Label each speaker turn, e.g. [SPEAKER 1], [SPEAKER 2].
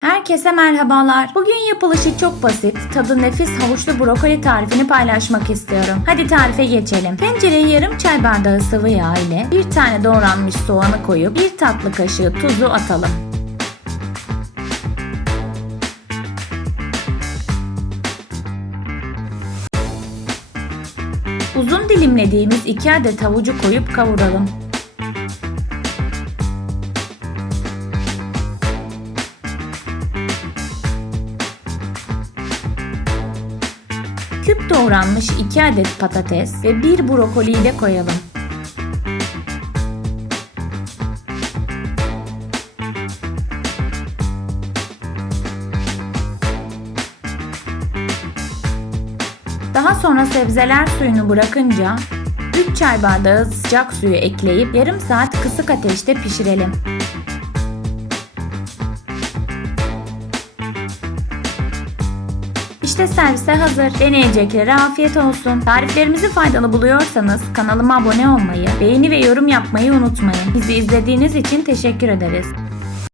[SPEAKER 1] Herkese merhabalar. Bugün yapılışı çok basit, tadı nefis havuçlu brokoli tarifini paylaşmak istiyorum. Hadi tarife geçelim. Tencereye yarım çay bardağı sıvı yağ ile bir tane doğranmış soğanı koyup bir tatlı kaşığı tuzu atalım. Uzun dilimlediğimiz 2 adet havucu koyup kavuralım. Doğranmış 2 adet patates ve 1 brokoliyi de koyalım. Daha sonra sebzeler suyunu bırakınca 3 çay bardağı sıcak suyu ekleyip yarım saat kısık ateşte pişirelim. İşte servise hazır. Deneyeceklere afiyet olsun. Tariflerimizi faydalı buluyorsanız kanalıma abone olmayı, beğeni ve yorum yapmayı unutmayın. Bizi izlediğiniz için teşekkür ederiz.